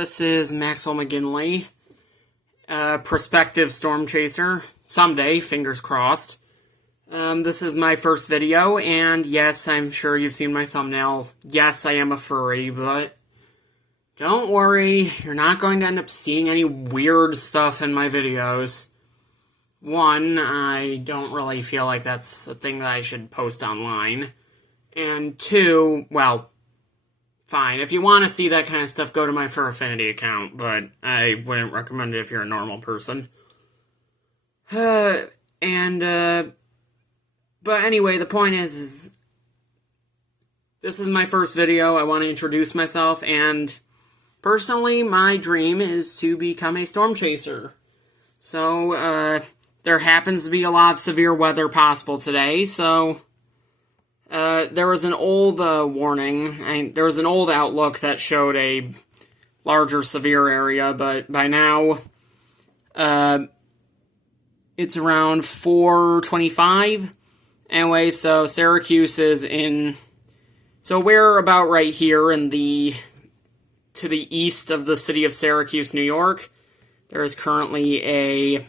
This is Maxwell McGinley, prospective storm chaser. Someday, fingers crossed. This is my first video, and yes, I'm sure you've seen my thumbnail. Yes, I am a furry, but don't worry, you're not going to end up seeing any weird stuff in my videos. One, I don't really feel like that's a thing that I should post online. And two, well, fine. If you want to see that kind of stuff, go to my Fur Affinity account, but I wouldn't recommend it if you're a normal person. But anyway, the point is this is my first video. I want to introduce myself, and personally, my dream is to become a storm chaser. So, there happens to be a lot of severe weather possible today, so there was an old warning. There was an old outlook that showed a larger severe area, but by now, it's around 4:25. Anyway, so Syracuse is in. So we're about right here to the east of the city of Syracuse, New York. There is currently a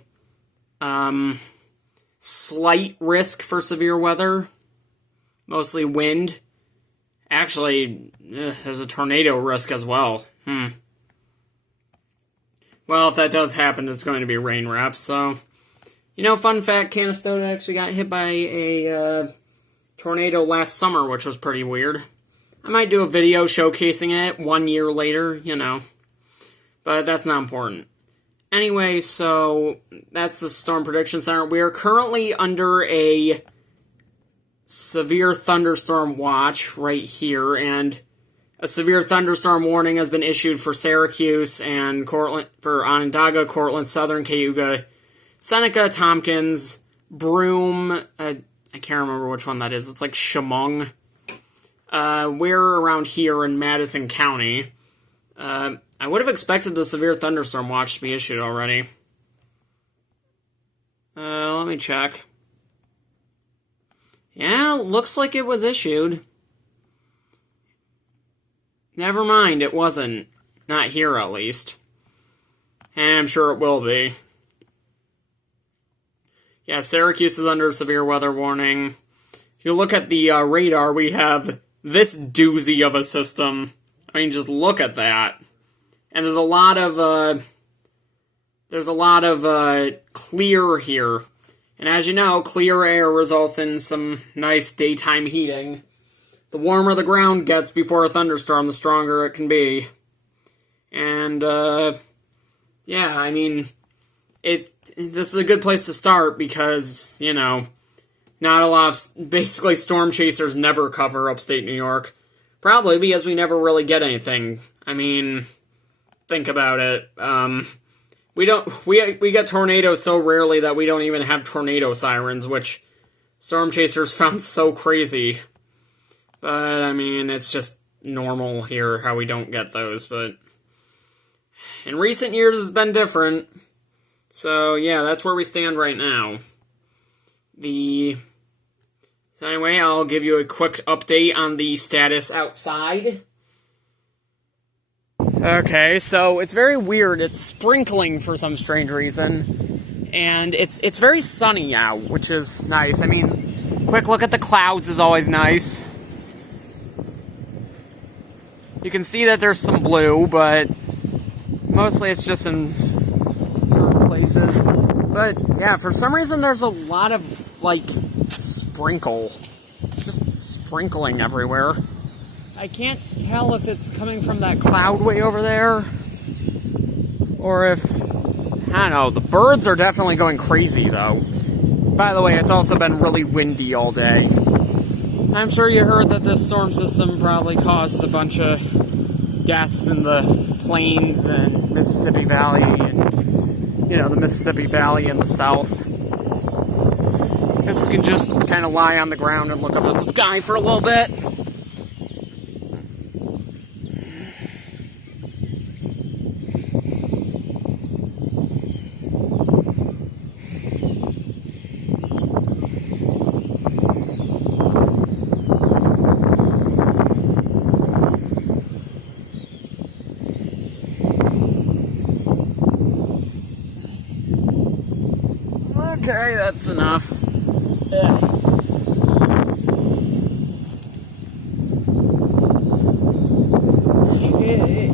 slight risk for severe weather. Mostly wind. Actually, there's a tornado risk as well. Well, if that does happen, it's going to be rain wraps, so. You know, fun fact, Canastota actually got hit by a tornado last summer, which was pretty weird. I might do a video showcasing it 1 year later, you know. But that's not important. Anyway, so that's the Storm Prediction Center. We are currently under a severe thunderstorm watch right here, and a severe thunderstorm warning has been issued for Syracuse and Cortland, for Onondaga, Cortland, Southern Cayuga, Seneca, Tompkins, Broome, I can't remember which one that is. It's like Chemung. We're around here in Madison County. I would have expected the severe thunderstorm watch to be issued already. Let me check. Yeah, looks like it was issued. Never mind, it wasn't. Not here, at least. And I'm sure it will be. Yeah, Syracuse is under severe weather warning. If you look at the radar, we have this doozy of a system. I mean, just look at that. And there's a lot of clear here. And as you know, clear air results in some nice daytime heating. The warmer the ground gets before a thunderstorm, the stronger it can be. And, yeah, I mean, this is a good place to start because, you know, not a lot of, basically, storm chasers never cover upstate New York. Probably because we never really get anything. I mean, think about it. We get tornadoes so rarely that we don't even have tornado sirens, which storm chasers found so crazy. But, I mean, it's just normal here how we don't get those, but in recent years it's been different. So, yeah, that's where we stand right now. So anyway, I'll give you a quick update on the status outside. Okay, so it's very weird. It's sprinkling for some strange reason. And it's very sunny out, which is nice. I mean, quick look at the clouds is always nice. You can see that there's some blue, but mostly it's just in certain places. But yeah, for some reason there's a lot of, like, sprinkle. Just sprinkling everywhere. I can't tell if it's coming from that cloud way over there, or if, I don't know, the birds are definitely going crazy, though. By the way, it's also been really windy all day. I'm sure you heard that this storm system probably caused a bunch of deaths in the plains and Mississippi Valley, and, you know, the Mississippi Valley in the south. I guess we can just kind of lie on the ground and look up at the sky for a little bit. Okay, that's enough. Ugh.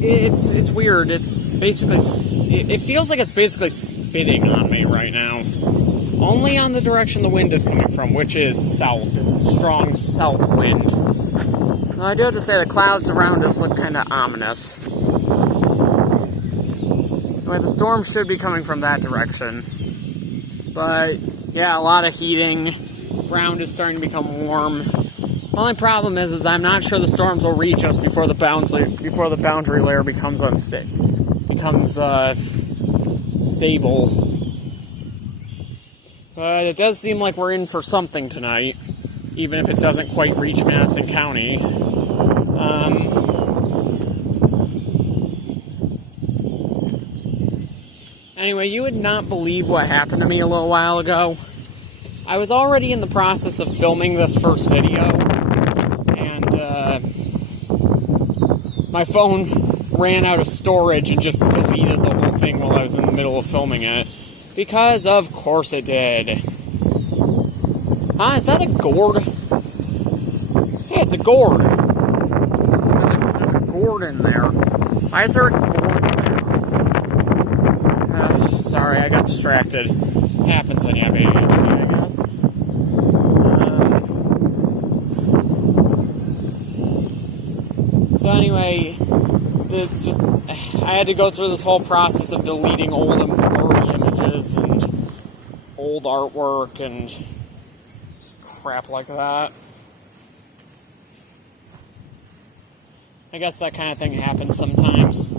It's weird. It's basically, it feels like it's basically spitting on me right now. Only on the direction the wind is coming from, which is south. It's a strong south wind. Well, I do have to say the clouds around us look kind of ominous. Anyway, the storm should be coming from that direction. But, yeah, a lot of heating. Ground is starting to become warm. The only problem is I'm not sure the storms will reach us before the boundary layer becomes stable. But it does seem like we're in for something tonight, even if it doesn't quite reach Madison County. Anyway, you would not believe what happened to me a little while ago. I was already in the process of filming this first video, and my phone ran out of storage and just deleted the whole thing while I was in the middle of filming it. Because, of course it did. Is that a gourd? Hey, it's a gourd. There's a gourd in there. Why is there a gourd in there? Sorry, I got distracted. It happens when you have ADHD, I guess. So anyway, I had to go through this whole process of deleting old and blurry images and old artwork and just crap like that. I guess that kind of thing happens sometimes.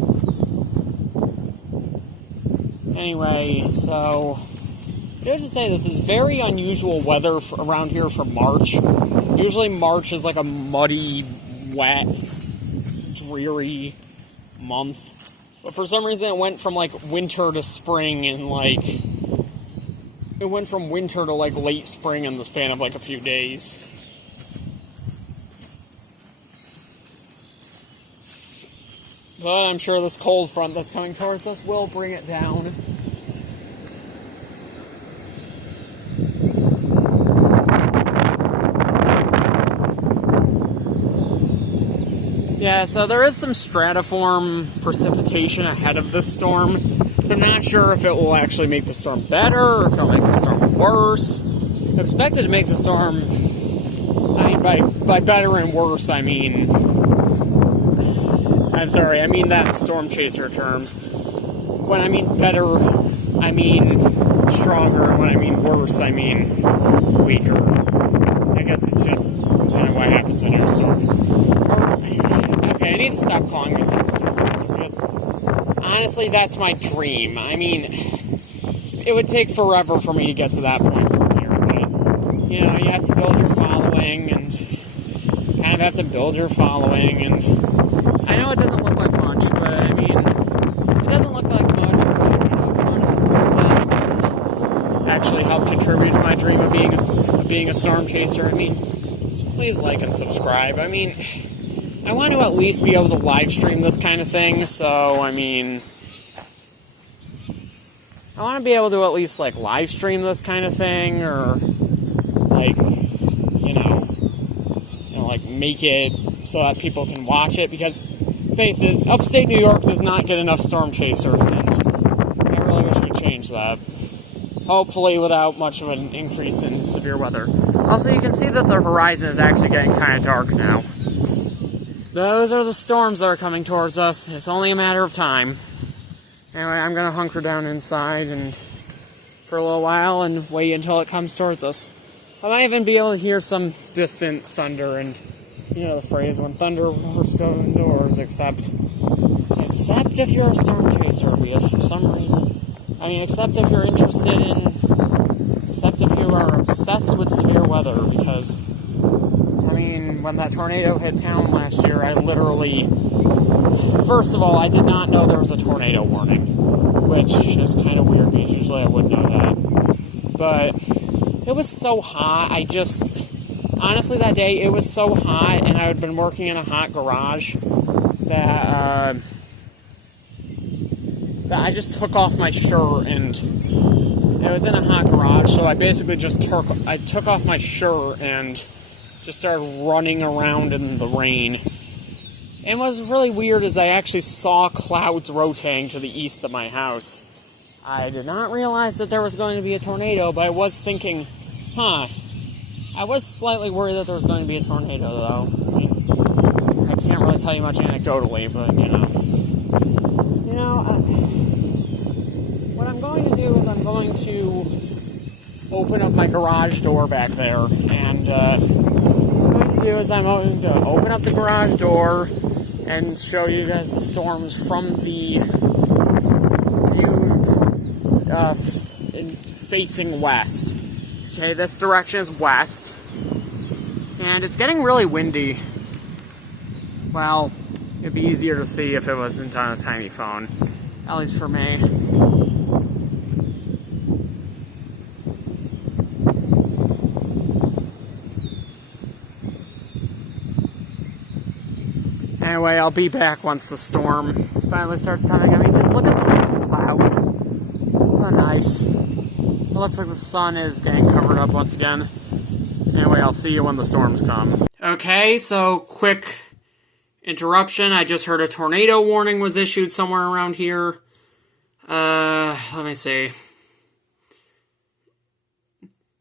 Anyway, so I have to say this is very unusual weather around here for March. Usually March is like a muddy, wet, dreary month. But for some reason it went from like winter to spring and like it went from winter to like late spring in the span of like a few days. But I'm sure this cold front that's coming towards us will bring it down. Yeah, so there is some stratiform precipitation ahead of this storm. I'm not sure if it will actually make the storm better or if it'll make the storm worse. I'm expected to make the storm, I mean, by better and worse, I mean that in storm chaser terms. When I mean better, I mean stronger, and when I mean worse, I mean weaker. I guess it's just kind of what happens when you're a storm. Okay, I need to stop calling myself a storm chaser, because honestly, that's my dream. I mean, it would take forever for me to get to that point from here, but, you know, you have to build your following, and kind of have to build your following, and I know it doesn't look like much, but I mean, it doesn't look like much, but if you want to support this and actually help contribute to my dream of being a storm chaser, I mean, please like and subscribe. I mean, I want to at least be able to live stream this kind of thing, so, I mean, I want to be able to at least, like, live stream this kind of thing, or, like, like, make it so that people can watch it, because, face it, upstate New York does not get enough storm chasers, and I really wish we could change that. Hopefully without much of an increase in severe weather. Also, you can see that the horizon is actually getting kind of dark now. Those are the storms that are coming towards us. It's only a matter of time. Anyway, I'm going to hunker down inside and for a little while and wait until it comes towards us. I might even be able to hear some distant thunder, and you know the phrase, when thunder first goes indoors, except if you're a storm chaser, because for some reason, except if you're except if you are obsessed with severe weather, because, when that tornado hit town last year, I literally, first of all, I did not know there was a tornado warning, which is kind of weird, because usually I would know that, but it was so hot, honestly that day, it was so hot, and I had been working in a hot garage, that, that I just took off my shirt, and it was in a hot garage, so I basically just took off my shirt and just started running around in the rain. And what was really weird is I actually saw clouds rotating to the east of my house. I did not realize that there was going to be a tornado, but I was thinking, I was slightly worried that there was going to be a tornado, though. I mean, I can't really tell you much anecdotally, but, what I'm going to do is I'm going to open up my garage door back there, and what I'm going to do is I'm going to open up the garage door and show you guys the storms from the view facing west. Okay, this direction is west, and it's getting really windy. Well, it'd be easier to see if it wasn't on a tiny phone, at least for me. Anyway, I'll be back once the storm finally starts coming. I mean, just look at all those clouds. It's so nice. It looks like the sun is getting covered up once again. Anyway, I'll see you when the storms come. Okay, so quick interruption. I just heard a tornado warning was issued somewhere around here. Let me see.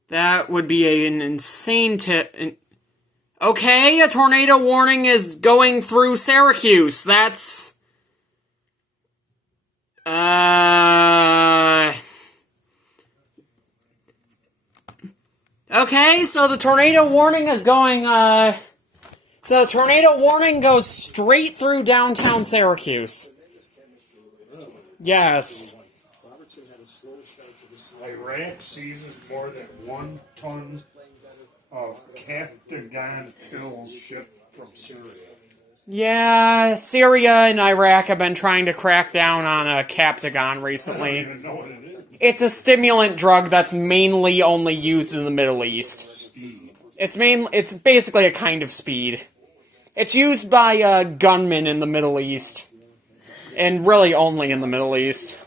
That would be an insane tip. Okay, a tornado warning is going through Syracuse. That's... Okay, so the tornado warning is going, So the tornado warning goes straight through downtown Syracuse. Yes. Iraq seizes more than 1 ton of Captagon pills shipped from Syria. Yeah, Syria and Iraq have been trying to crack down on Captagon recently. I don't even know what it is. It's a stimulant drug that's mainly only used in the Middle East. Speed. It's basically a kind of speed. It's used by gunmen in the Middle East. And really only in the Middle East.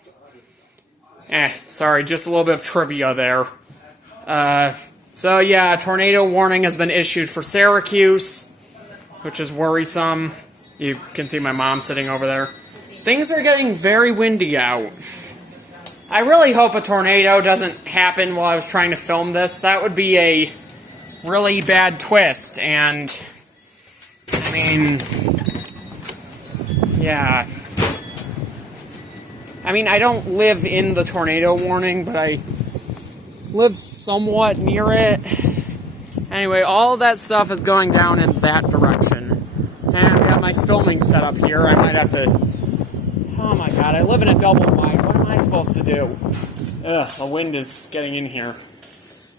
Sorry, just a little bit of trivia there. So yeah, a tornado warning has been issued for Syracuse, which is worrisome. You can see my mom sitting over there. Things are getting very windy out. I really hope a tornado doesn't happen while I was trying to film this. That would be a really bad twist, and I mean, yeah. I mean, I don't live in the tornado warning, but I live somewhat near it. Anyway, all of that stuff is going down in that direction. And I got my filming set up here. I might have to... Oh my god, I live in a double wide. What am I supposed to do? Ugh, the wind is getting in here.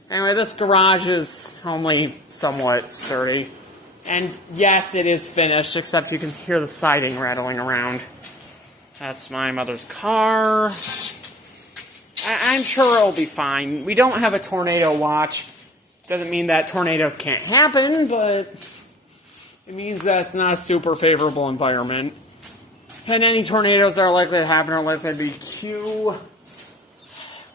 Anyway, this garage is only somewhat sturdy. And yes, it is finished, except you can hear the siding rattling around. That's my mother's car. I'm sure it'll be fine. We don't have a tornado watch. Doesn't mean that tornadoes can't happen, but it means that it's not a super favorable environment. And any tornadoes that are likely to happen are likely to be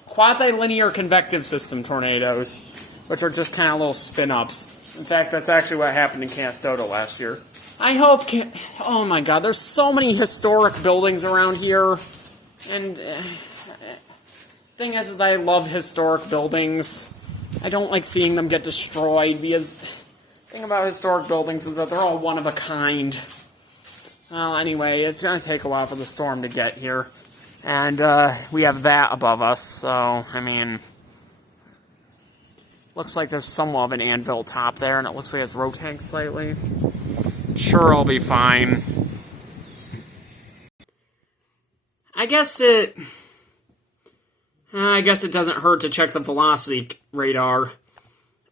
quasi-linear convective system tornadoes, which are just kind of little spin-ups. In fact, that's actually what happened in Canastota last year. I hope... Oh my god, there's so many historic buildings around here. And... thing is that I love historic buildings. I don't like seeing them get destroyed, because... the thing about historic buildings is that they're all one of a kind. Well, anyway, it's going to take a while for the storm to get here. And, we have that above us, so, I mean... looks like there's somewhat of an anvil top there, and it looks like it's rotating slightly. Sure, I'll be fine. I guess it doesn't hurt to check the velocity radar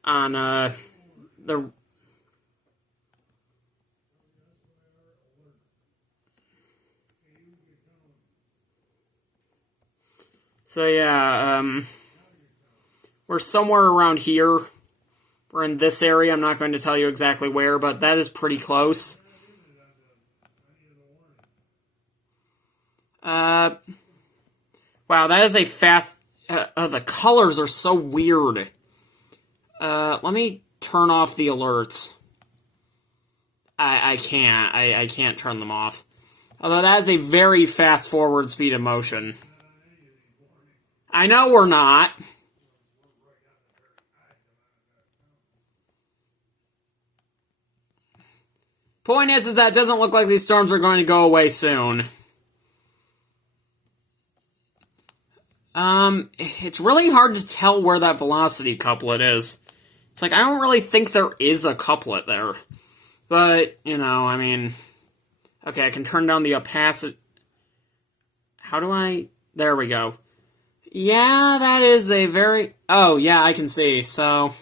on, the... So, yeah, we're somewhere around here. We're in this area. I'm not going to tell you exactly where, but that is pretty close. Wow, that is a fast... the colors are so weird. Let me turn off the alerts. I can't. I can't turn them off. Although that is a very fast forward speed of motion. I know we're not. Point is that it doesn't look like these storms are going to go away soon. It's really hard to tell where that velocity couplet is. It's like, I don't really think there is a couplet there. But, you know, I mean... Okay, I can turn down the opacity... How do I... There we go. Yeah, that is a very... Oh, yeah, I can see. So,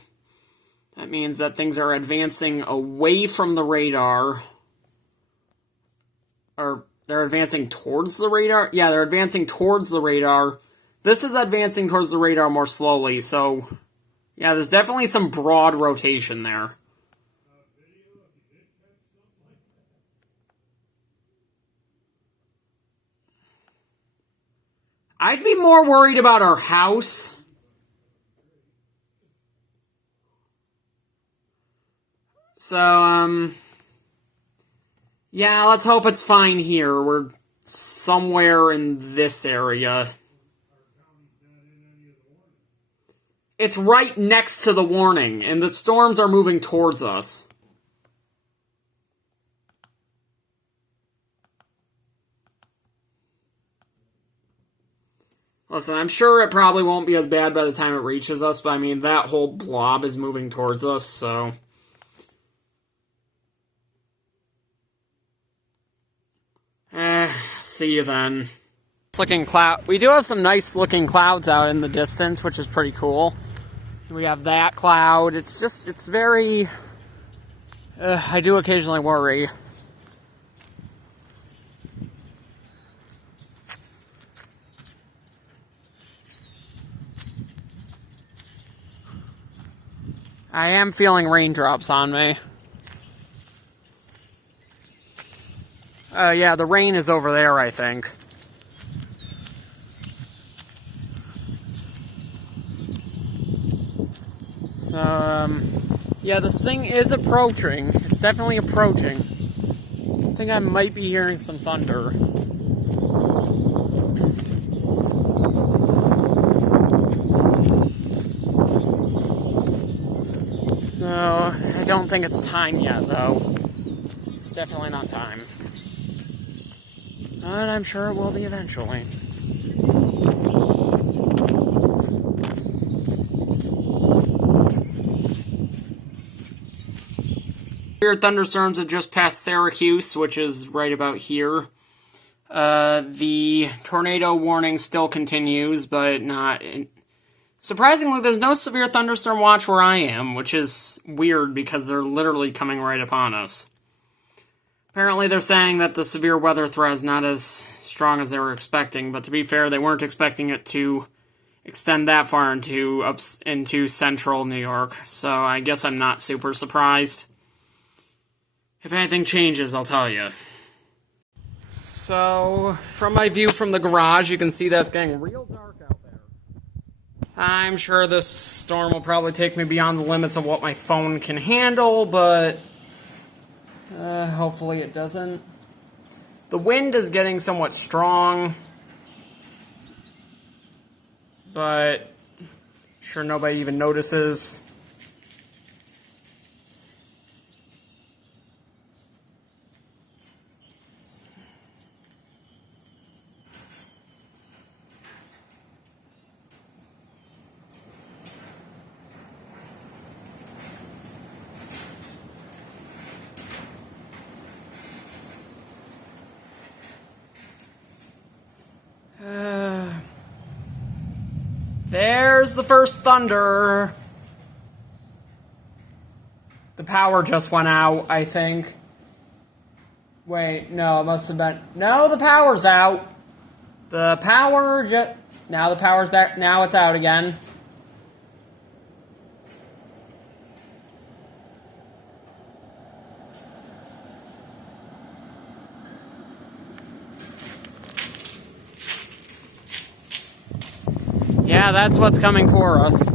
that means that things are advancing away from the radar. Or, they're advancing towards the radar? Yeah, they're advancing towards the radar. This is advancing towards the radar more slowly, so... Yeah, there's definitely some broad rotation there. I'd be more worried about our house. So, yeah, let's hope it's fine here. We're somewhere in this area. It's right next to the warning, and the storms are moving towards us. Listen, I'm sure it probably won't be as bad by the time it reaches us, but I mean, that whole blob is moving towards us, so... See you then. Looking cloud. We do have some nice looking clouds out in the distance, which is pretty cool. We have that cloud. It's just, it's very... I do occasionally worry. I am feeling raindrops on me. Yeah, the rain is over there, I think. So, yeah, this thing is approaching. It's definitely approaching. I think I might be hearing some thunder. No, I don't think it's time yet, though. It's definitely not time. But I'm sure it will be eventually. Severe thunderstorms have just passed Syracuse, which is right about here. The tornado warning still continues, but not... Surprisingly, there's no severe thunderstorm watch where I am, which is weird because they're literally coming right upon us. Apparently they're saying that the severe weather threat is not as strong as they were expecting, but to be fair, they weren't expecting it to extend that far into central New York, so I guess I'm not super surprised. If anything changes, I'll tell you. So, from my view from the garage, you can see that it's getting real dark out there. I'm sure this storm will probably take me beyond the limits of what my phone can handle, but hopefully it doesn't. The wind is getting somewhat strong, but I'm sure nobody even notices. There's the first thunder. The power just went out, I think. Wait, no, it must have been... No, the power's out. The power just... Now the power's back. Now it's out again. Yeah, that's what's coming for us.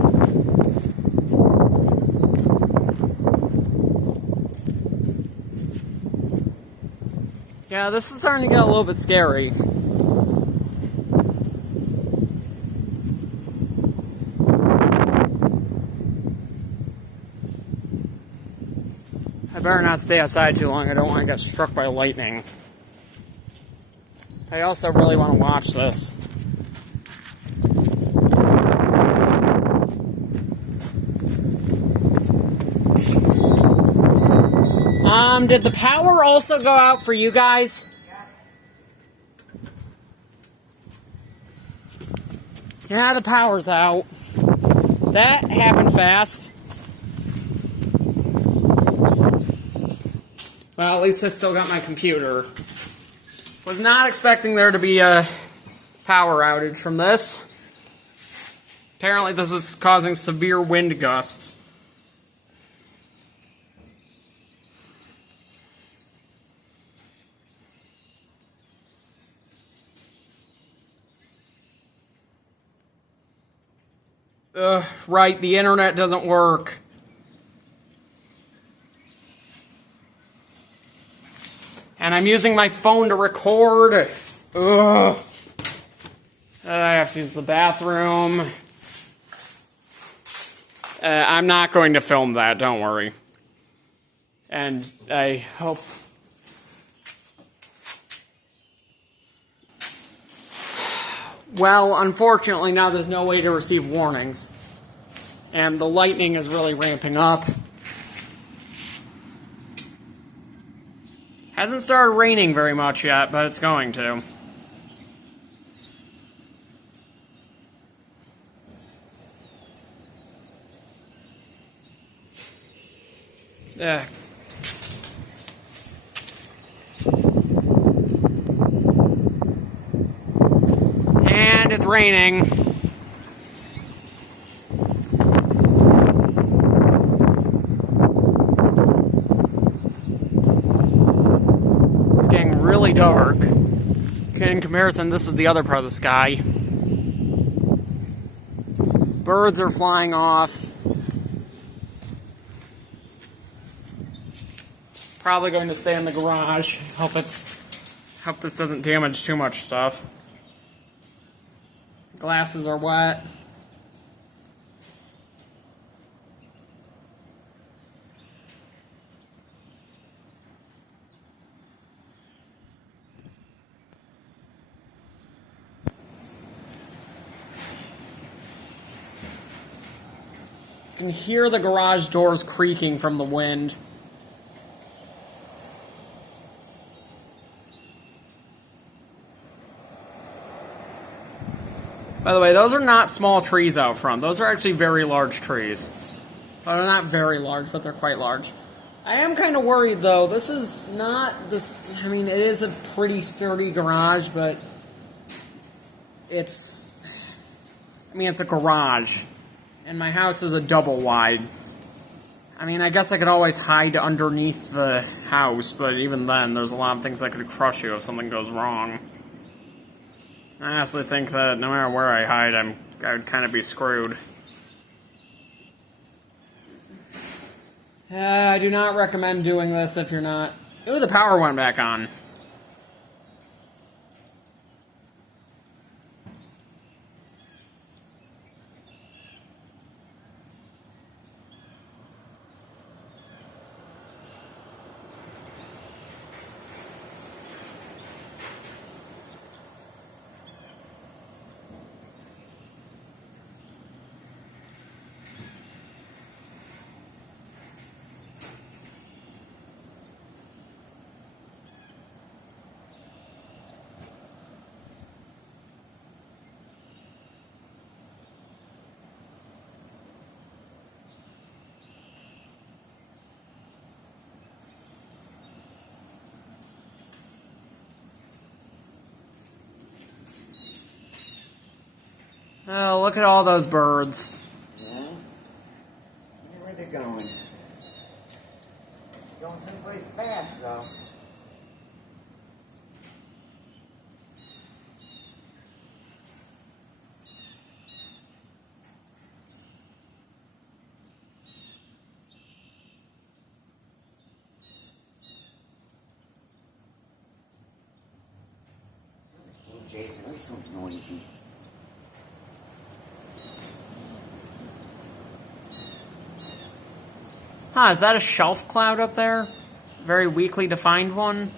Yeah, this is starting to get a little bit scary. I better not stay outside too long. I don't want to get struck by lightning. I also really want to watch this. Did the power also go out for you guys? Yeah, the power's out. That happened fast. Well, at least I still got my computer. Was not expecting there to be a power outage from this. Apparently this is causing severe wind gusts. Right, the internet doesn't work. And I'm using my phone to record. Ugh. I have to use the bathroom. I'm not going to film that, don't worry. And I hope... Well, unfortunately, now there's no way to receive warnings. And the lightning is really ramping up. Hasn't started raining very much yet, but it's going to. Ugh. And it's raining. It's getting really dark. In comparison, this is the other part of the sky. Birds are flying off. Probably going to stay in the garage. Hope this doesn't damage too much stuff. Glasses are wet. You can hear the garage doors creaking from the wind. By the way, those are not small trees out front. Those are actually very large trees. Well, they're not very large, but they're quite large. I am kind of worried, though. This is not this. I mean, it is a pretty sturdy garage, but it's. I mean, it's a garage, and my house is a double wide. I mean, I guess I could always hide underneath the house, but even then, there's a lot of things that could crush you if something goes wrong. I honestly think that no matter where I hide, I would kind of be screwed. I do not recommend doing this if you're not... Ooh, the power went back on. Oh, look at all those birds. Yeah? I wonder where they're going. Going someplace fast, though. Jason, you're so noisy. Huh, is that a shelf cloud up there? Very weakly defined one?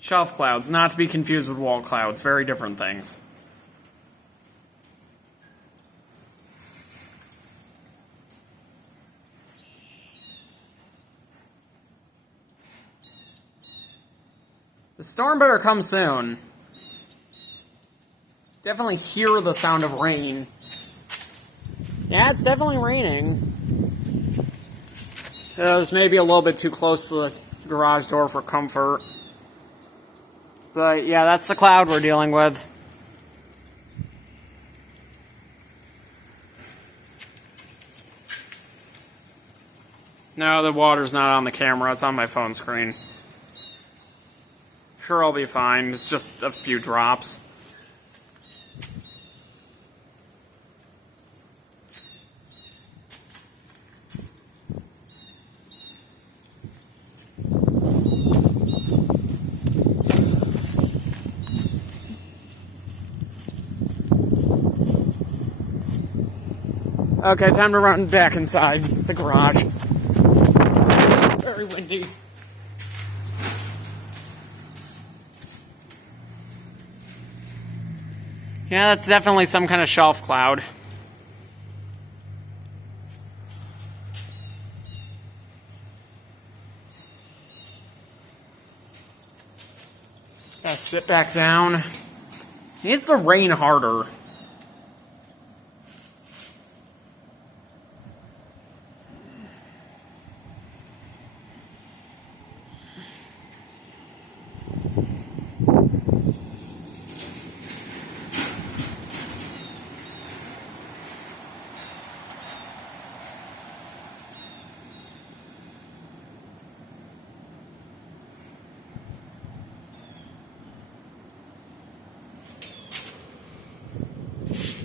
Shelf clouds, not to be confused with wall clouds. Very different things. The storm better come soon. Definitely hear the sound of rain. Yeah, it's definitely raining. This may be a little bit too close to the garage door for comfort. But yeah, that's the cloud we're dealing with. No, the water's not on the camera, it's on my phone screen. Sure, I'll be fine. It's just a few drops. Okay, time to run back inside the garage. It's very windy. Yeah, that's definitely some kind of shelf cloud. Gotta sit back down. Needs to rain harder.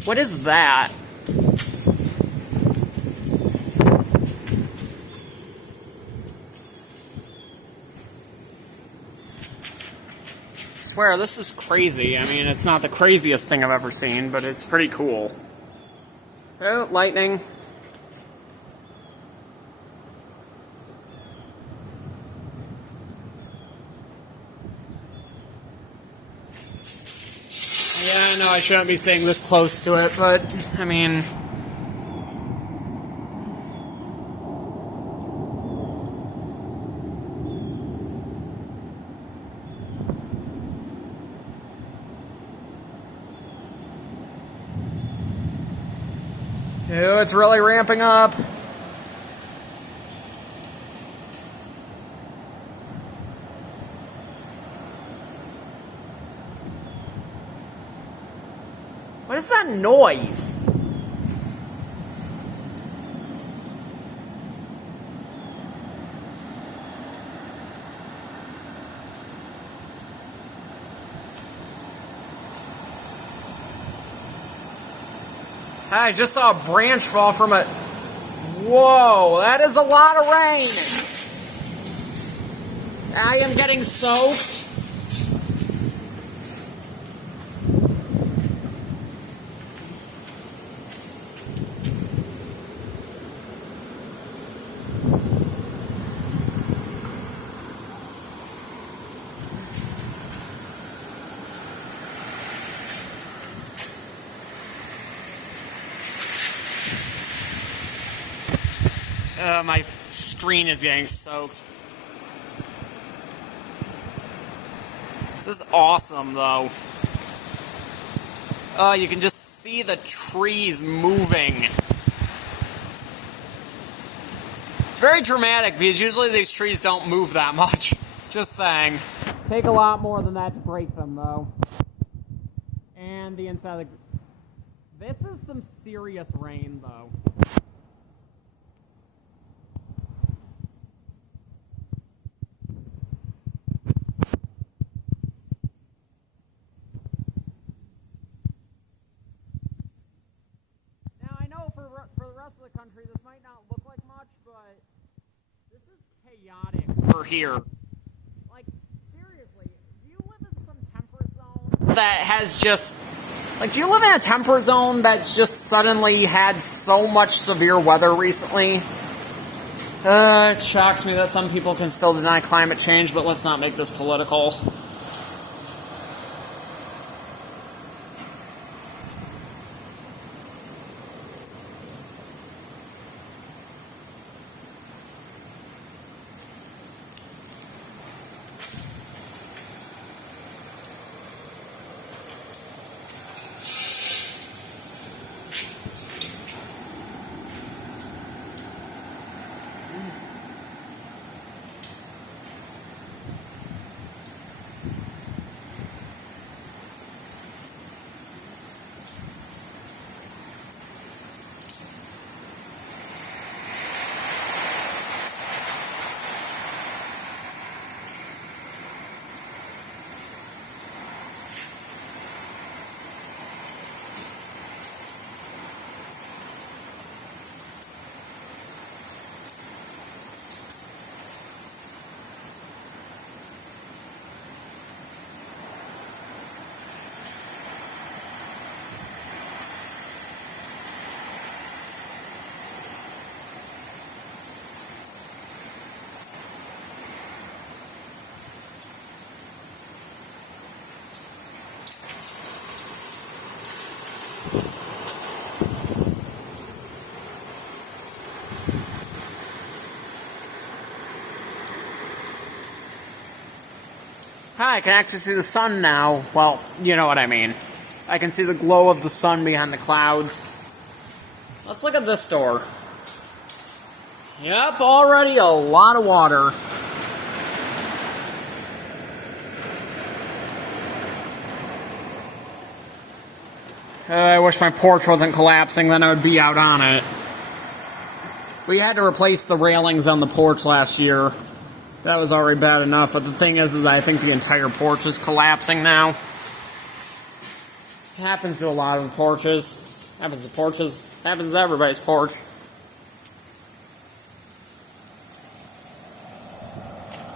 What is that? I swear, this is crazy. I mean, it's not the craziest thing I've ever seen, but it's pretty cool. Oh, lightning. Yeah, I know I shouldn't be sitting this close to it, but, I mean... Ew, it's really ramping up. What is that noise? I just saw a branch fall from a... Whoa, that is a lot of rain. I am getting soaked. My screen is getting soaked. This is awesome, though. You can just see the trees moving. It's very dramatic, because usually these trees don't move that much. Just saying. Take a lot more than that to break them, though. And the inside of the... This is some serious rain, though. For the rest of the country, this might not look like much, but chaotic over here. Like, seriously, do you live in some temperate zone that has just... Like, do you live in a temperate zone that's just suddenly had so much severe weather recently? It shocks me that some people can still deny climate change, but let's not make this political. Hi, I can actually see the sun now. Well, you know what I mean. I can see the glow of the sun behind the clouds. Let's look at this door. Yep, already a lot of water. I wish my porch wasn't collapsing, then I would be out on it. We had to replace the railings on the porch last year. That was already bad enough, but the thing is I think the entire porch is collapsing now. It happens to a lot of porches. Happens to porches. Happens to everybody's porch.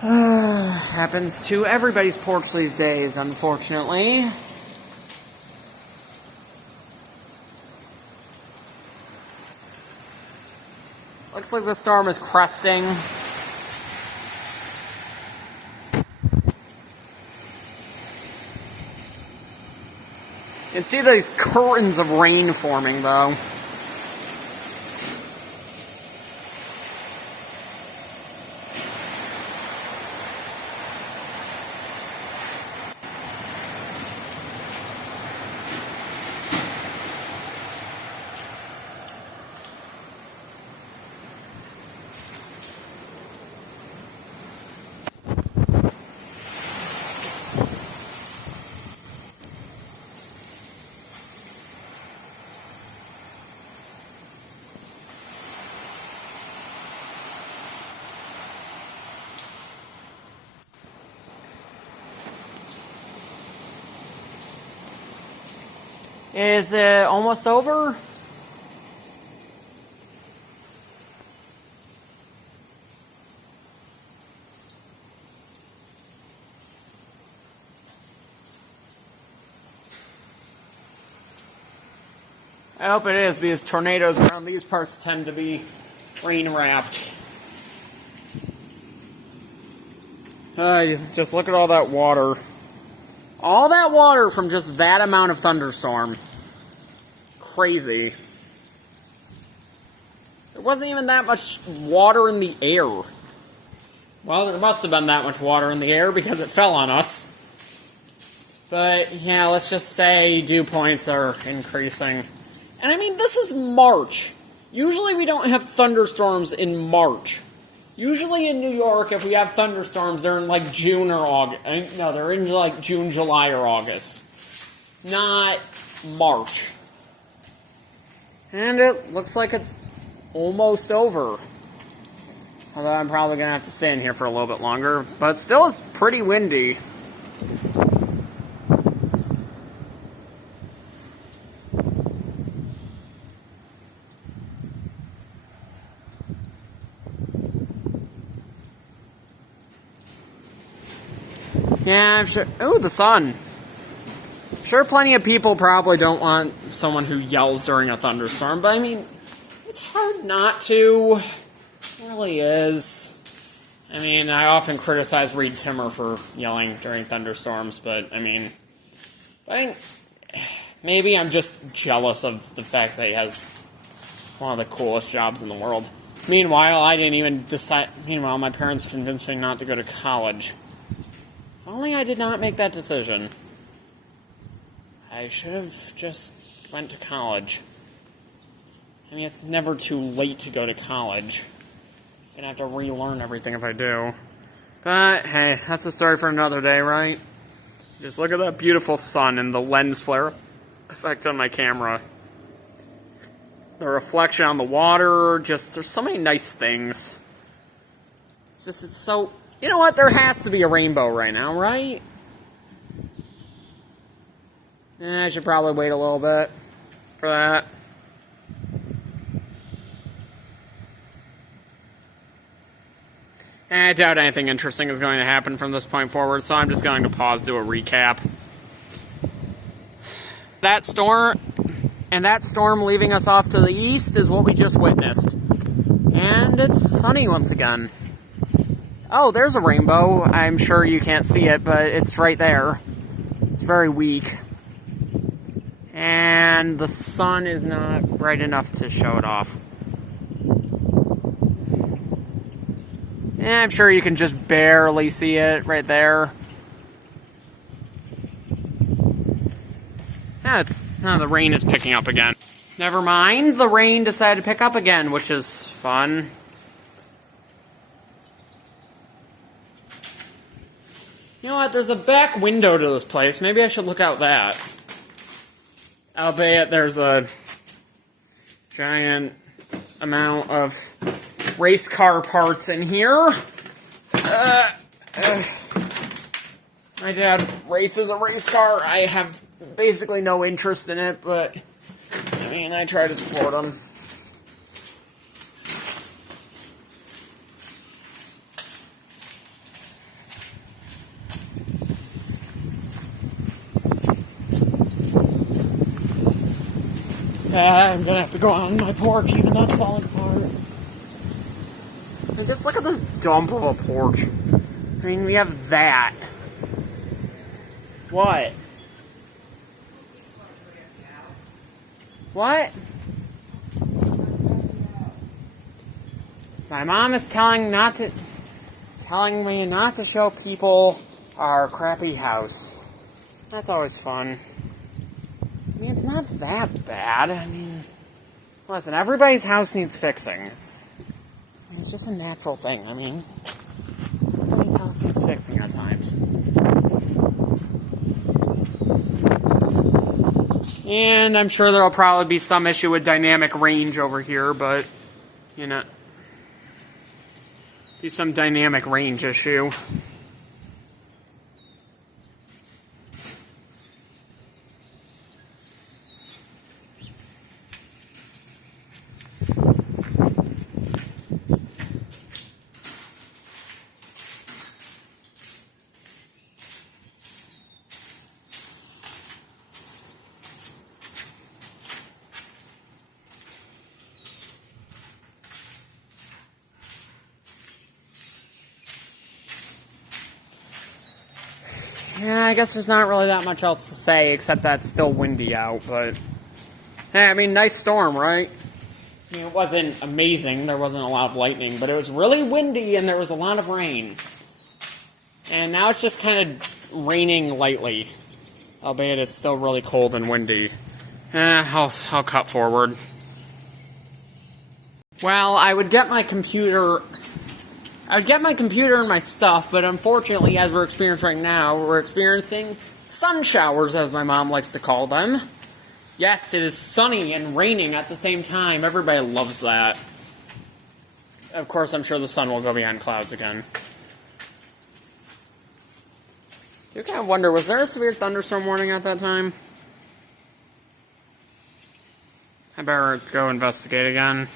Happens to everybody's porch these days, unfortunately. Looks like the storm is cresting. You can see these curtains of rain forming, though. Is it almost over? I hope it is, because tornadoes around these parts tend to be rain-wrapped. Just look at all that water. All that water from just that amount of thunderstorm. Crazy. There wasn't even that much water in the air. Well, there must have been that much water in the air because it fell on us. But, yeah, let's just say dew points are increasing. And I mean, this is March. Usually we don't have thunderstorms in March. Usually in New York, if we have thunderstorms, they're in like June or August. No, they're in like June, July, or August. Not March. And it looks like it's almost over. Although I'm probably going to have to stay in here for a little bit longer. But still, it's pretty windy. Yeah, I'm sure. Ooh, the sun. I'm sure plenty of people probably don't want someone who yells during a thunderstorm, but I mean, it's hard not to. It really is. I mean, I often criticize Reed Timmer for yelling during thunderstorms, but I mean, maybe I'm just jealous of the fact that he has one of the coolest jobs in the world. Meanwhile, I didn't even decide. Meanwhile, my parents convinced me not to go to college. If only I did not make that decision. I should have just went to college. I mean, it's never too late to go to college. I'm gonna have to relearn everything if I do. But, hey, that's a story for another day, right? Just look at that beautiful sun and the lens flare effect on my camera. The reflection on the water, just, there's so many nice things. It's so, you know what, there has to be a rainbow right now, right? I should probably wait a little bit for that. I doubt anything interesting is going to happen from this point forward, so I'm just going to pause, do a recap. That storm leaving us off to the east is what we just witnessed. And it's sunny once again. Oh, there's a rainbow. I'm sure you can't see it, but it's right there. It's very weak. And the sun is not bright enough to show it off. I'm sure you can just barely see it right there. The rain is picking up again. Never mind, the rain decided to pick up again, which is fun. You know what, there's a back window to this place. Maybe I should look out that. Albeit there's a giant amount of race car parts in here. My dad races a race car. I have basically no interest in it, but I mean, I try to support him. I'm gonna have to go on my porch, even though it's falling apart. And just look at this dump of a porch. I mean, we have that. What? What? My mom is telling me not to show people our crappy house. That's always fun. I mean, it's not that bad. I mean, listen, everybody's house needs fixing. It's just a natural thing. I mean, everybody's house needs fixing at times. And I'm sure there'll probably be some issue with dynamic range over here, but, you know, be some dynamic range issue. Yeah, I guess there's not really that much else to say, except that it's still windy out, but... Hey, I mean, nice storm, right? I mean, it wasn't amazing, there wasn't a lot of lightning, but it was really windy and there was a lot of rain. And now it's just kind of raining lightly, albeit it's still really cold and windy. I'll cut forward. Well, I would get my computer and my stuff, but unfortunately, as we're experiencing right now, we're experiencing sun showers, as my mom likes to call them. Yes, it is sunny and raining at the same time. Everybody loves that. Of course, I'm sure the sun will go behind clouds again. You kind of wonder, was there a severe thunderstorm warning at that time? I better go investigate again.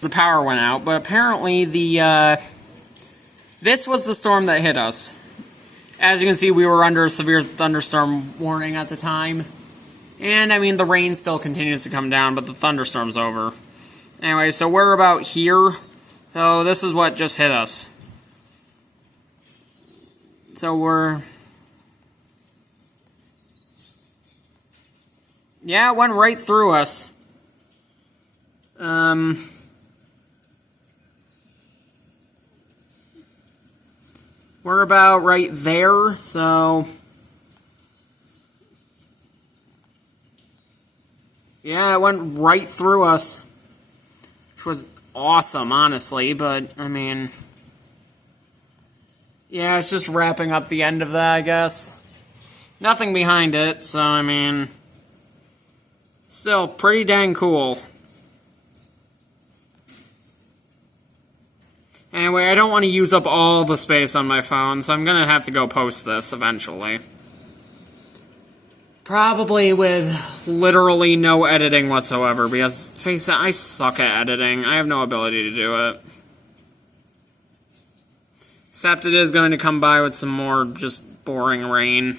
The power went out, but apparently this was the storm that hit us. As you can see, we were under a severe thunderstorm warning at the time. And, I mean, the rain still continues to come down, but the thunderstorm's over. Anyway, so we're about here. So this is what just hit us. So we're... Yeah, it went right through us. We're about right there, so... Yeah, it went right through us. Which was awesome, honestly, but, I mean... Yeah, it's just wrapping up the end of that, I guess. Nothing behind it, so, I mean... Still, pretty dang cool. Anyway, I don't want to use up all the space on my phone, so I'm gonna have to go post this eventually. Probably with literally no editing whatsoever, because, face it, I suck at editing. I have no ability to do it. Except it is going to come by with some more just boring rain.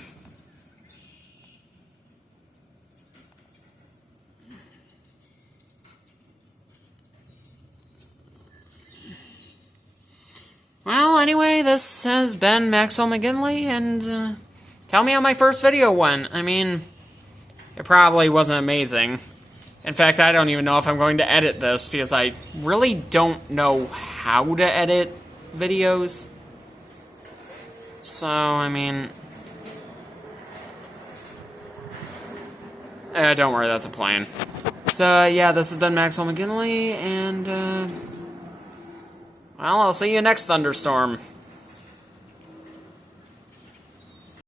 Well, anyway, this has been Maxwell McGinley, and tell me how my first video went. I mean, it probably wasn't amazing. In fact, I don't even know if I'm going to edit this, because I really don't know how to edit videos. So, I mean... don't worry, that's a plane. So, yeah, this has been Maxwell McGinley, and, well, I'll see you next thunderstorm.